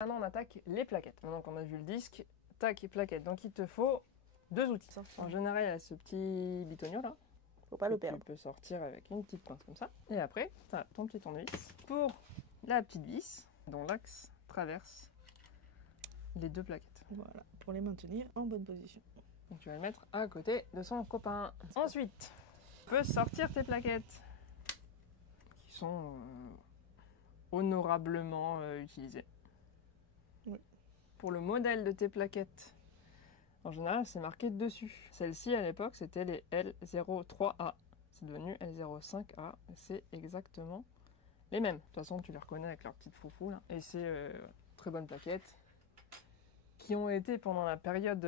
Maintenant on attaque les plaquettes. Maintenant qu'on a vu le disque, tac et plaquettes. Donc il te faut 2 outils. En général il y a ce petit bitonio là. Faut pas le perdre. Tu peux sortir avec une petite pince comme ça. Et après tu as ton petit tournevis pour la petite vis dont l'axe traverse les 2 plaquettes. Voilà, pour les maintenir en bonne position. Donc tu vas le mettre à côté de son copain. Ensuite, tu peux sortir tes plaquettes qui sont honorablement utilisées. Oui. Pour le modèle de tes plaquettes, en général, c'est marqué dessus. Celle-ci, à l'époque, c'était les L03A. C'est devenu L05A. C'est exactement les mêmes. De toute façon, tu les reconnais avec leurs petites foufous là. Et c'est très bonnes plaquettes qui ont été pendant la période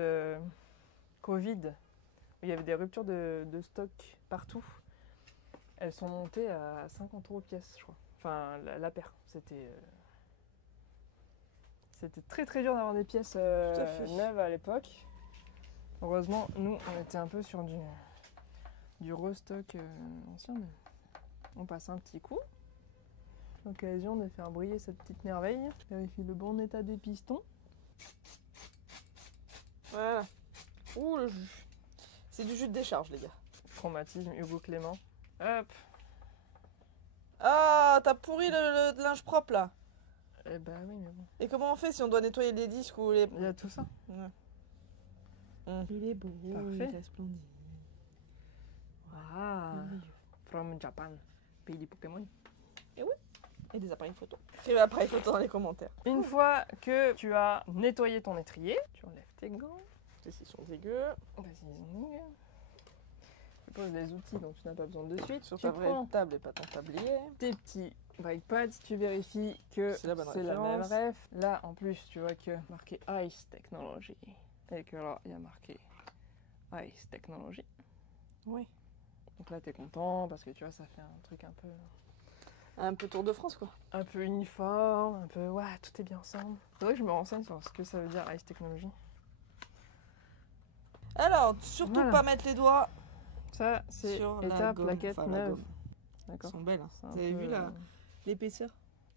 Covid, où il y avait des ruptures de stock partout. Elles sont montées à 50 € pièce, je crois. Enfin, la paire. C'était très très dur d'avoir des pièces neuves à l'époque. Heureusement, nous, on était un peu sur du restock ancien, mais on passe un petit coup. L'occasion de faire briller cette petite merveille. Je vérifie le bon état des pistons. Voilà. Ouh, le jus. C'est du jus de décharge, les gars. Traumatisme, Hugo Clément. Hop. Ah, t'as pourri le linge propre, là. Eh ben oui, mais bon. Et comment on fait si on doit nettoyer les disques ou les... Il y a tout ça. Ouais. Il est beau, Parfait. il est resplendit. Ah, from Japan, pays des Pokémon. Et oui. Et des appareils photo. Écrivez appareil photo dans les commentaires. Une fois que tu as nettoyé ton étrier, tu enlèves tes gants. Ceux-ci sont dégueux. Vas-y, ils sont dégueux. Tu poses les outils dont tu n'as pas besoin de suite. Sur Tu ta vraie prends table et pas ton tablier. tes petits brake pads, tu vérifies que C'est la bonne c'est la même référence. ref. Là, en plus, tu vois que marqué Ice Technology. Et que là, il y a marqué Ice Technology. Oui. Donc là, t'es content parce que tu vois, ça fait un truc Un peu Tour de France, quoi. un peu uniforme, un peu ouais, tout est bien ensemble. C'est vrai que je me renseigne sur ce que ça veut dire Ice Technology. Alors, surtout Voilà. pas mettre les doigts Ça, c'est sur la étape gomme. plaquette Enfin, la neuve. gomme. Elles D'accord. sont belles. Hein. C'est un Vous avez peu, vu l'épaisseur?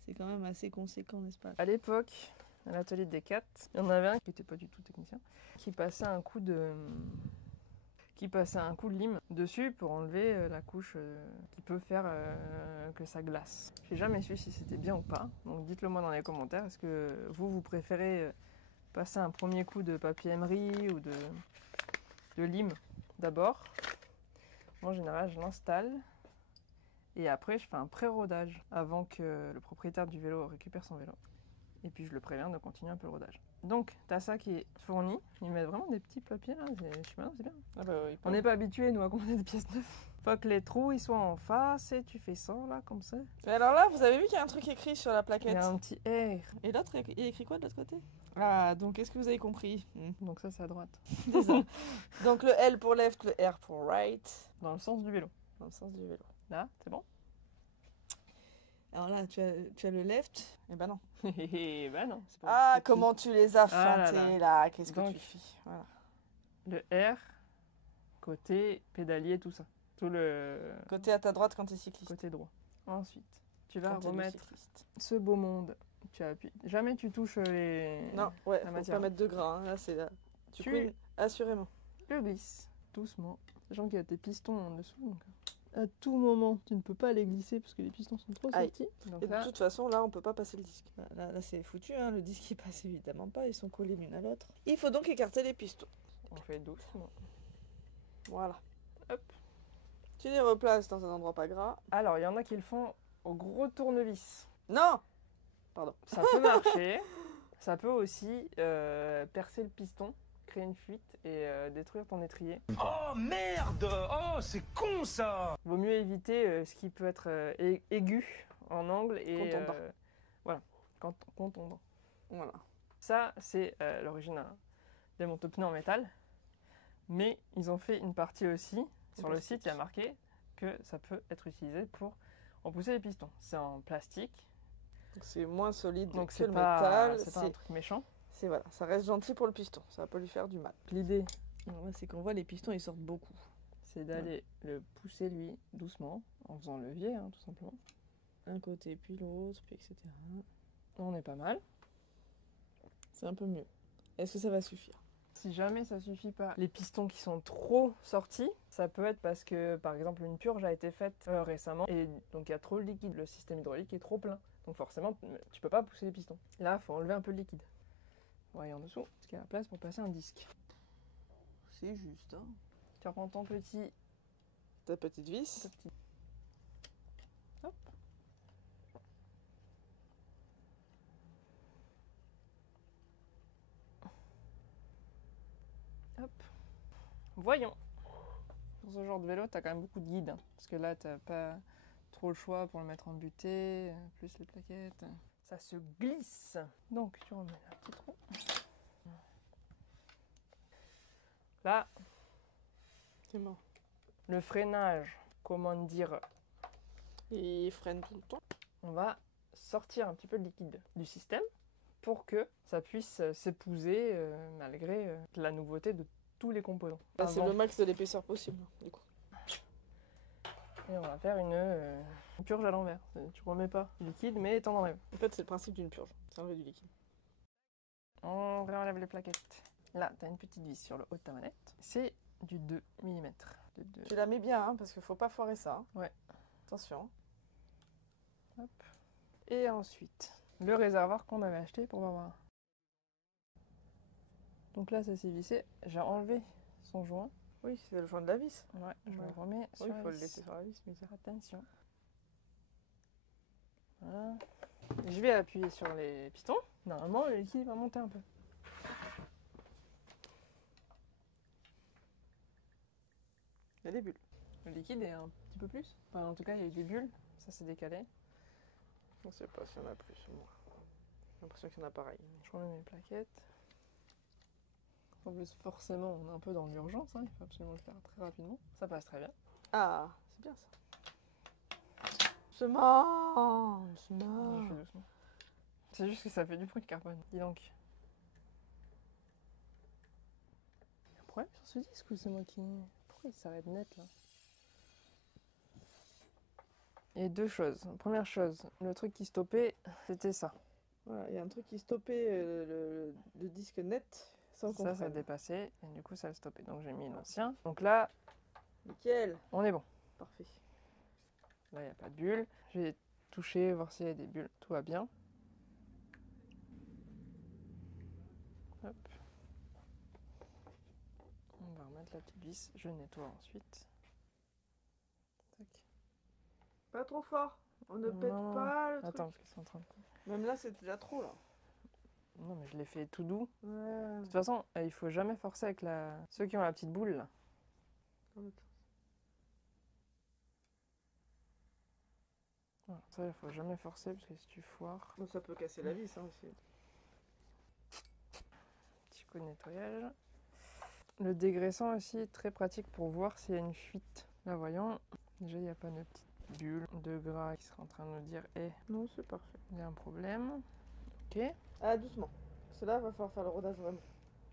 C'est quand même assez conséquent, n'est-ce pas? À l'époque, à l'atelier de Decat, il y en avait un qui n'était pas du tout technicien, qui passait un coup de lime dessus pour enlever la couche qui peut faire que ça glace. J'ai jamais su si c'était bien ou pas, donc dites-le moi dans les commentaires. Est-ce que vous préférez passer un premier coup de papier emery ou de lime d'abord? Moi, en général, je l'installe et après je fais un pré-rodage avant que le propriétaire du vélo récupère son vélo. Et puis je le préviens de continuer un peu le rodage. Donc, tu as ça qui est fourni. Ils mettent vraiment des petits papiers là. Je sais pas, c'est bien. Ah bah oui, On n'est pas habitué nous à commander des pièces neuves. Faut que les trous ils soient en face et tu fais ça là comme ça. Et alors là, vous avez vu qu'il y a un truc écrit sur la Il plaquette. y a un petit R. Et l'autre, il est écrit quoi de l'autre côté? Ah, donc est-ce que vous avez compris? Donc ça c'est à droite. C'est ça. Donc le L pour left, le R pour right. Dans le sens du vélo. Dans le sens du vélo. Là, c'est bon? Alors là, tu as le left. Eh ben non. Ben non. C'est pas Ah, petit. comment tu les as Ah là feintés là. là. Qu'est-ce que Donc, tu fais? Voilà. Le R, côté pédalier, tout ça. Tout le Côté à ta droite quand t'es cycliste. côté droit. Ensuite, tu vas Quand t'es le remettre cycliste. ce beau monde. Tu appuies. Jamais tu touches les... Non, ouais, la faut matière. pas mettre de gras. Hein. Là, c'est là. Tu Tu- couines assurément. Le glisse, doucement. Sachant qu'il y a tes pistons en dessous. Donc... À tout moment, tu ne peux pas les glisser parce que les pistons sont trop Aïe. sortis. Donc Et de là, toute façon, là, on peut pas passer le disque. Là c'est foutu, hein. Le disque il passe évidemment pas. Ils sont collés l'une à l'autre. Il faut donc écarter les pistons. on fait doucement. Voilà. Hop. Tu les replaces dans un endroit pas gras. Alors, il y en a qui le font au gros tournevis. Non! Pardon. Ça peut marcher. Ça peut aussi percer le piston, créer une fuite et détruire ton étrier. Oh merde! Oh, c'est con ça! Vaut mieux éviter ce qui peut être aigu en angle et Contondant. voilà, contondant. Voilà. Ça, c'est l'origine des montopneus en métal. Mais ils ont fait une partie aussi. Sur le site, il y a marqué que ça peut être utilisé pour repousser les pistons. C'est en plastique, Donc c'est moins solide donc que c'est le pas, métal. c'est pas un truc méchant. C'est voilà, ça reste gentil pour le piston. Ça va pas lui faire du mal. L'idée, Alors là, c'est qu'on voit les pistons, ils sortent beaucoup. c'est d'aller le pousser lui doucement, en faisant levier, hein, tout simplement. Un côté, puis l'autre, puis etc. On est pas mal. C'est un peu mieux. Est-ce que ça va suffire? Si jamais ça suffit pas, les pistons qui sont trop sortis, ça peut être parce que par exemple une purge a été faite récemment et donc il y a trop de liquide, le système hydraulique est trop plein. Donc forcément tu peux pas pousser les pistons. Là il faut enlever un peu de liquide. Voyons en dessous, parce qu'il y a la place pour passer un disque. C'est juste, hein. Tu reprends ton petit... Ta petite vis. Hop. Hop. Voyons. Pour ce genre de vélo, tu as quand même beaucoup de guides. Hein, parce que là, tu n'as pas trop le choix pour le mettre en butée, plus les plaquettes. Ça se glisse. Donc, tu remets un petit trou. Là, C'est mort. le freinage, comment dire, Il freine tout le temps. on va sortir un petit peu de liquide du système pour que ça puisse s'épouser malgré la nouveauté de tous les composants. Là, c'est le max de l'épaisseur possible, du coup. Et on va faire une purge à l'envers. Tu remets pas du liquide, mais t'en enlèves. En fait, c'est le principe d'une purge. C'est enlever du liquide. On réenlève les plaquettes. Là, tu as une petite vis sur le haut de ta manette. C'est du 2 mm. Tu la mets bien, hein, parce qu'il faut pas foirer ça. Hein. Ouais. Attention. Hop. Et ensuite, le réservoir qu'on avait acheté pour Barbara. Donc là, ça s'est vissé. J'ai enlevé son joint. Oui, c'est le joint de la vis. Ouais, je Ouais. le remets sur Oui, il la faut le vis. laisser sur la vis, mais Attention. Voilà. Je vais appuyer sur les pistons. Normalement, le liquide va monter un peu. il y a des bulles. Le liquide est un petit peu plus. Enfin, en tout cas, il y a eu des bulles. Ça s'est décalé. Je sais pas s'il y en a plus, moi. J'ai l'impression qu'il y en a pareil. Je remets mes plaquettes. En plus, forcément, on est un peu dans l'urgence. Hein. Il faut absolument le faire très rapidement. Ça passe très bien. Ah, c'est bien ça. Doucement, Je doucement. fais doucement. C'est juste que ça fait du bruit de carbone. Dis donc. Il y a un problème sur ce disque ou c'est moi qui... Pourquoi il s'arrête net là? Et deux choses. Première chose, le truc qui stoppait, c'était ça. Voilà, il y a un truc qui stoppait le disque net sans qu'on Ça freine. dépassait et du coup ça le stoppait. Donc j'ai mis l'ancien. Donc là, Nickel. on est bon. Parfait. Là, il n'y a pas de bulles. J'ai touché, voir s'il y a des bulles. Tout va bien. Hop. On va remettre la petite vis. Je nettoie ensuite. Tac. Pas trop fort. On ne pète Non, pas le truc. Attends, parce qu'ils sont en train de... Même là, c'est déjà trop, là. Non, mais je l'ai fait tout doux. Ouais. De toute façon, il faut jamais forcer avec la... Ceux qui ont la petite boule, là. Voilà, ça, il faut jamais forcer, parce que si tu foires... Bon, ça peut casser la vis, hein, aussi. Petit coup de nettoyage. Le dégraissant aussi est très pratique pour voir s'il y a une fuite. Là, voyons. Déjà, il n'y a pas de petite bulle de gras qui sera en train de nous dire « Eh, Non, c'est parfait. il y a un problème. » Ok. Ah, doucement. Parce que là, il va falloir faire le rodage vraiment.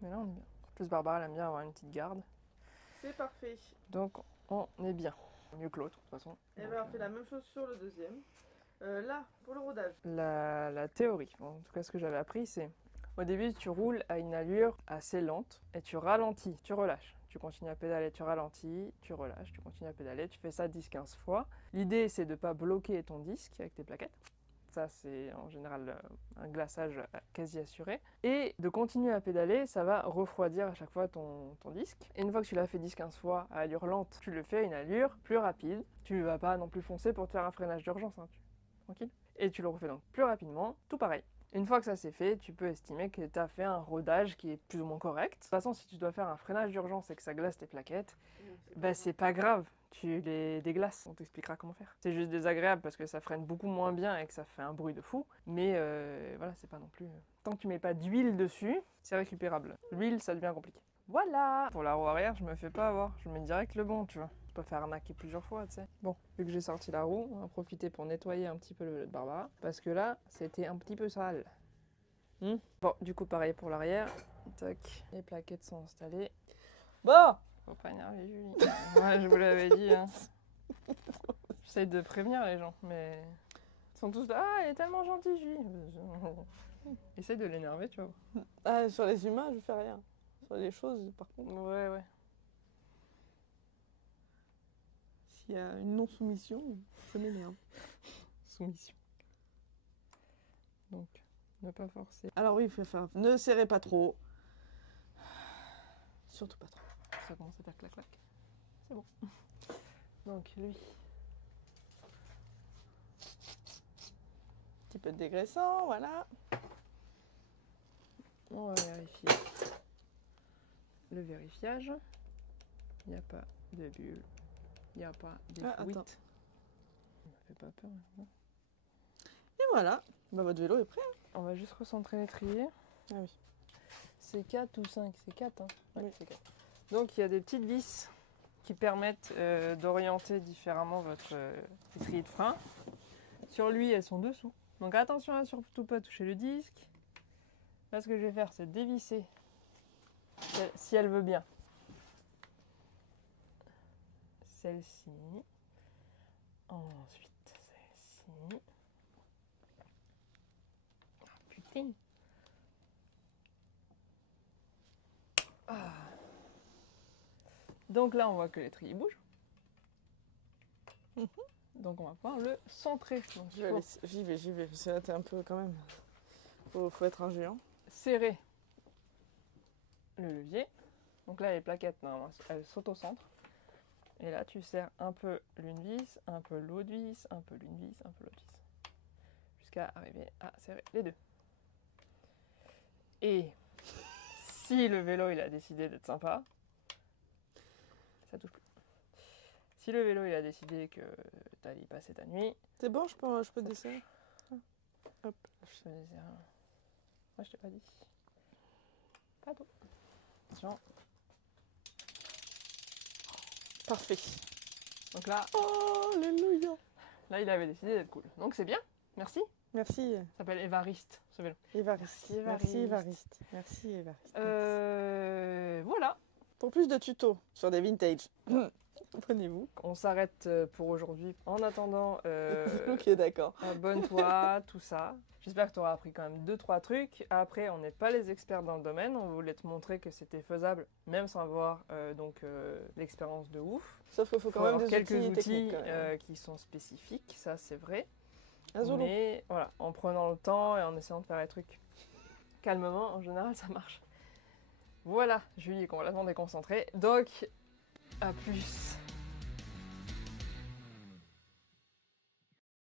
Mais là, on est bien. En plus, Barbara, elle aime bien avoir une petite garde. C'est parfait. Donc, on est bien. Mieux que l'autre, de toute façon. Et Donc, ben, on fait la même chose sur le deuxième. Là, pour le rodage. la théorie, en tout cas ce que j'avais appris, c'est au début tu roules à une allure assez lente et tu ralentis, tu relâches. Tu continues à pédaler, tu ralentis, tu relâches, tu continues à pédaler, tu fais ça 10-15 fois. L'idée c'est de ne pas bloquer ton disque avec tes plaquettes. Ça c'est en général un glaçage quasi assuré. Et de continuer à pédaler, ça va refroidir à chaque fois ton disque. Et une fois que tu l'as fait 10-15 fois à allure lente, tu le fais à une allure plus rapide. Tu ne vas pas non plus foncer pour te faire un freinage d'urgence. Hein. Tranquille. Et tu le refais donc plus rapidement, tout pareil. Une fois que ça c'est fait, tu peux estimer que tu as fait un rodage qui est plus ou moins correct. De toute façon, si tu dois faire un freinage d'urgence et que ça glace tes plaquettes, bah c'est pas grave, tu les déglaces, on t'expliquera comment faire. C'est juste désagréable parce que ça freine beaucoup moins bien et que ça fait un bruit de fou, mais voilà, c'est pas non plus... Tant que tu mets pas d'huile dessus, c'est récupérable. L'huile, ça devient compliqué. Voilà. Pour la roue arrière, je me fais pas avoir, je mets direct le bon, tu vois. Je peux faire arnaquer plusieurs fois, tu sais. Bon, vu que j'ai sorti la roue, on va profiter pour nettoyer un petit peu le vélo de Barbara, parce que là, c'était un petit peu sale. Bon, du coup, pareil pour l'arrière. Tac, les plaquettes sont installées. Bon. Faut pas énerver Julie. Ouais, je vous l'avais dit. Hein. J'essaie de prévenir les gens, mais ils sont tous là. Ah, elle est tellement gentille, Julie. Essaye de l'énerver, tu vois. Ah, sur les humains, je fais rien. Sur les choses, par contre, Ouais. s'il y a une non-soumission, ça m'énerve. Soumission. Donc, ne pas forcer. Alors oui, il faut faire... Ne serrez pas trop. Surtout pas trop. Ça commence à faire clac-clac. C'est bon. Donc, lui. Un petit peu de dégraissant, voilà. On va vérifier le vérifiage. Il n'y a pas de bulles. Il n'y a pas des Ah, fuites. attends. Ça me fait pas peur. Hein. Et voilà. Bah, votre vélo est prêt. On va juste recentrer l'étrier. Ah oui. C'est 4 ou 5? C'est 4, hein? Ouais, Oui. c'est 4. Donc il y a des petites vis qui permettent d'orienter différemment votre étrier de frein. Sur lui, elles sont dessous. Donc attention à surtout pas toucher le disque. Là, ce que je vais faire, c'est dévisser si elle veut bien. Celle-ci. Ensuite, celle-ci. Ah, putain. Ah. Donc là, on voit que l'étrier bouge. Donc on va pouvoir le centrer. Donc, il faut J'y vais. Parce que là, t'es un peu quand même... Faut être un géant. serrer le levier. Donc là, les plaquettes, normalement, elles s'auto-centrent. Et là, tu serres un peu l'une vis, un peu l'autre vis, un peu l'une vis, un peu l'autre vis. Jusqu'à arriver à serrer les deux. Et si le vélo, il a décidé d'être sympa, ça touche plus. Si le vélo, il a décidé que t'allais y passer ta nuit, C'est bon, je peux desserrer. Hop. je te desserre. Moi, je t'ai pas dit. Pas tout. Attention. Parfait. Donc là, Oh, alléluia. là, il avait décidé d'être cool. Donc c'est bien. Merci. Merci, Ça s'appelle Évariste, ce vélo. Évariste. Merci, Évariste. Merci, Évariste. Voilà. Pour plus de tutos sur des vintage, abonnez-vous. On s'arrête pour aujourd'hui. En attendant, Ok, d'accord. abonne-toi, tout ça. J'espère que tu auras appris quand même 2-3 trucs. Après, on n'est pas les experts dans le domaine. On voulait te montrer que c'était faisable, même sans avoir l'expérience de ouf. Sauf qu'il faut Il faut quand même avoir des quelques outils techniques, quand même. qui sont spécifiques, ça c'est vrai. Un Zolo. Mais voilà, en prenant le temps et en essayant de faire les trucs calmement, en général ça marche. Voilà, Julie est complètement déconcentrée. Donc, à plus.